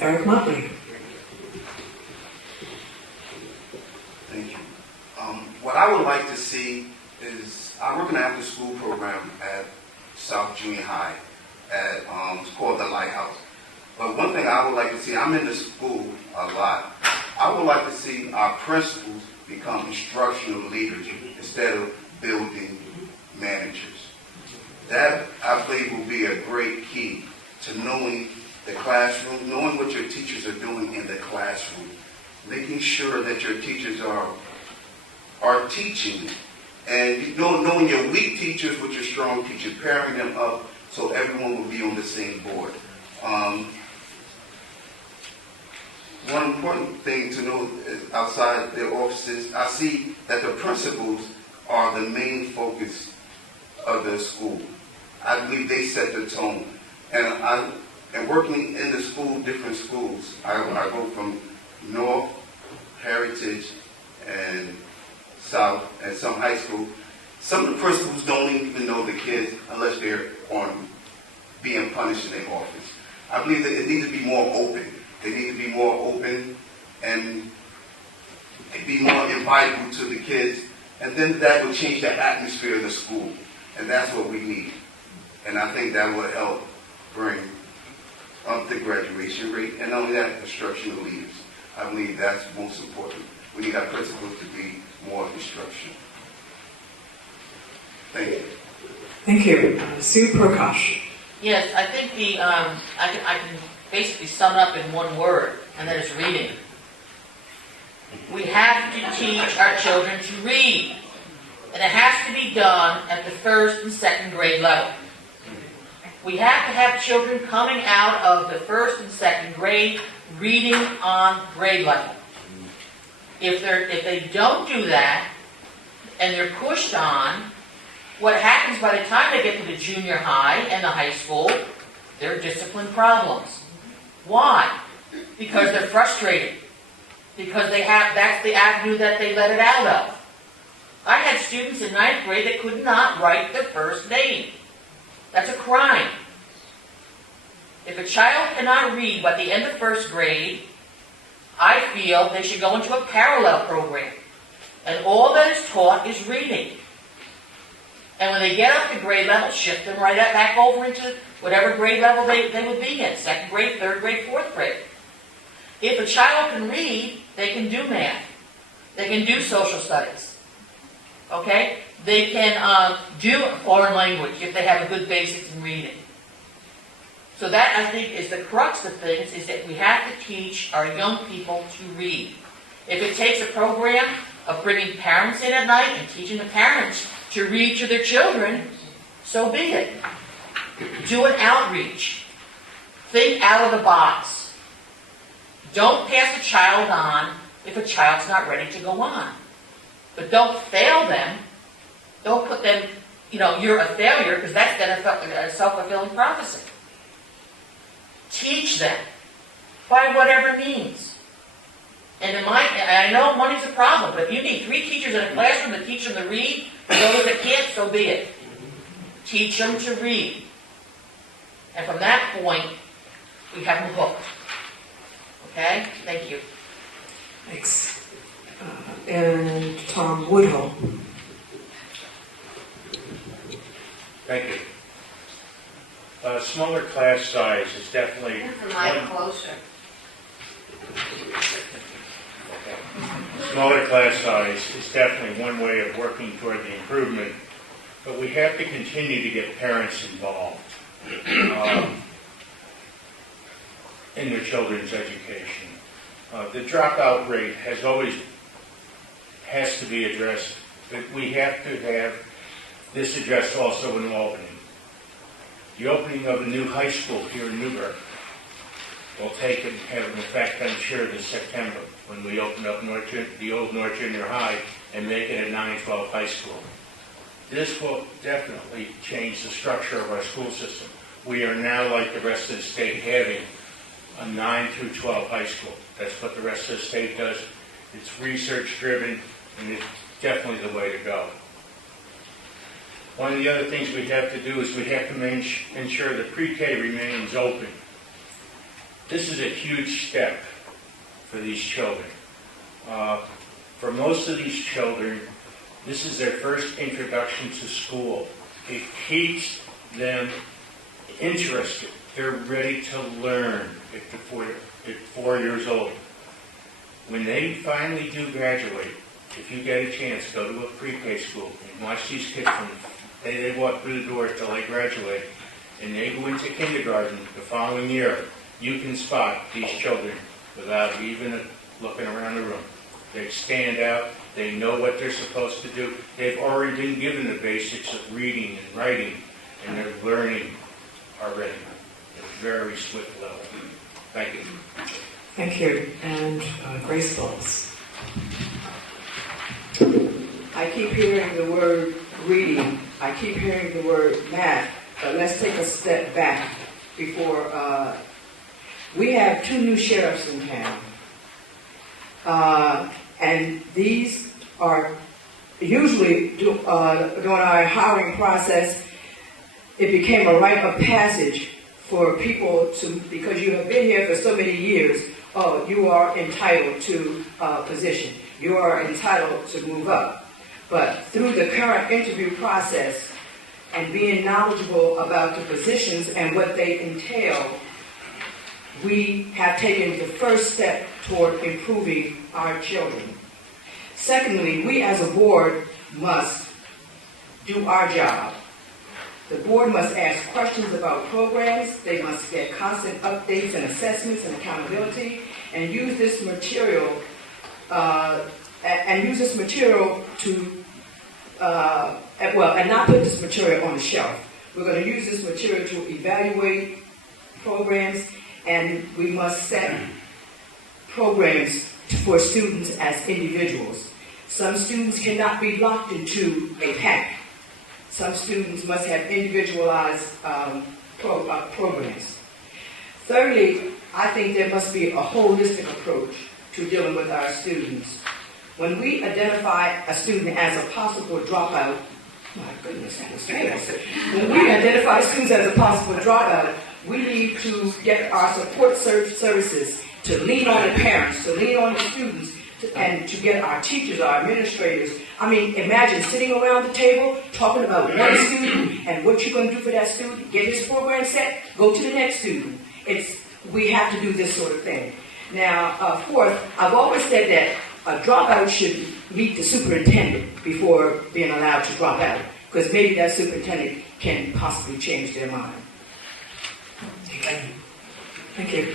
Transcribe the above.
Eric Motley. Thank you. What I would like to see is, I work in an after-school program at South Junior High at, it's called the Lighthouse. But one thing I would like to see, I'm in the school a lot, I would like to see our principals become instructional leaders instead of building managers. That, I believe, will be a great key to knowing the classroom, knowing what your teachers are doing in the classroom, making sure that your teachers are teaching, and knowing your weak teachers with your strong teachers, pairing them up so everyone will be on the same board. One important thing to know is outside their offices, I see that the principals are the main focus of the school. I believe they set the tone. And working in the school, different schools, I go from North, Heritage, and South, and some high school. Some of the principals don't even know the kids unless they're being punished in their office. I believe that it needs to be more open. They need to be more open and be more inviting to the kids, and then that will change the atmosphere of the school, and that's what we need. And I think that will help bring up the graduation rate, and not only that, instructional leaders. I believe that's most important. We need our principals to be more instructional. Thank you. Thank you. Sue Prokosch. Yes, I think I can basically sum it up in one word, and that is reading. We have to teach our children to read, and it has to be done at the first and second grade level. We have to have children coming out of the first and second grade reading on grade level. If they don't do that, and they're pushed on, what happens by the time they get to the junior high and the high school, there are discipline problems. Why? Because they're frustrated. Because that's the avenue that they let it out of. I had students in 9th grade that could not write their first name. That's a crime. If a child cannot read by the end of 1st grade, I feel they should go into a parallel program. And all that is taught is reading. And when they get up to grade level, shift them right back over into whatever grade level they would be in, 2nd grade, 3rd grade, 4th grade. If a child can read, they can do math. They can do social studies. Okay? They can do a foreign language if they have a good basics in reading. So that, I think, is the crux of things, is that we have to teach our young people to read. If it takes a program of bringing parents in at night and teaching the parents to read to their children, so be it. Do an outreach. Think out of the box. Don't pass a child on if a child's not ready to go on. But don't fail them. Don't put them, you're a failure, because that's then a self-fulfilling prophecy. Teach them by whatever means. And I know money's a problem, but if you need 3 teachers in a classroom to teach them to read, those that can't, so be it. Teach them to read. And from that point, we have them hooked. Okay? Thank you. Thanks. And Tom Woodhull. Thank you. Smaller class size is definitely Closer. Smaller class size is definitely one way of working toward the improvement, but we have to continue to get parents involved in their children's education. The dropout rate has to be addressed, but we have to have this addressed also in Albany. The opening of a new high school here in Newburgh will have an effect, I'm sure, this September when we open up the old North Junior High and make it a 9-12 high school. This will definitely change the structure of our school system. We are now, like the rest of the state, having a 9 through 12 high school. That's what the rest of the state does. It's research-driven, and it's definitely the way to go. One of the other things we have to do is we have to ensure that pre-K remains open. This is a huge step for these children. For most of these children, this is their first introduction to school. It keeps them interested. They're ready to learn at 4 years old. When they finally do graduate, if you get a chance, go to a pre-K school and watch these kids from the day they walk through the door till they graduate, and they go into kindergarten the following year. You can spot these children without even looking around the room. They stand out. They know what they're supposed to do. They've already been given the basics of reading and writing, and they're learning already at a very swift level. Thank you. Thank you. And Grace Bowles. I keep hearing the word reading. I keep hearing the word math. But let's take a step back before. We have 2 new sheriffs in town. And these are usually, during our hiring process, it became a rite of passage for people to, because you have been here for so many years, you are entitled to a position. You are entitled to move up. But through the current interview process and being knowledgeable about the positions and what they entail, we have taken the first step toward improving our children. Secondly, we as a board must do our job. The board must ask questions about programs. They must get constant updates and assessments and accountability, and use this material to and not put this material on the shelf. We're going to use this material to evaluate programs, and we must set programs for students as individuals. Some students cannot be locked into a pack. Some students must have individualized programs. Thirdly, I think there must be a holistic approach to dealing with our students. When we identify a student as a possible dropout, my goodness, that was fast. When we identify students as a possible dropout, we need to get our support services to lean on the parents, to lean on the students, and to get our teachers, our administrators. I mean, imagine sitting around the table talking about one student and what you're going to do for that student, get his program set, go to the next student. We have to do this sort of thing. Now, fourth, I've always said that a dropout should meet the superintendent before being allowed to drop out, because maybe that superintendent can possibly change their mind. Thank you.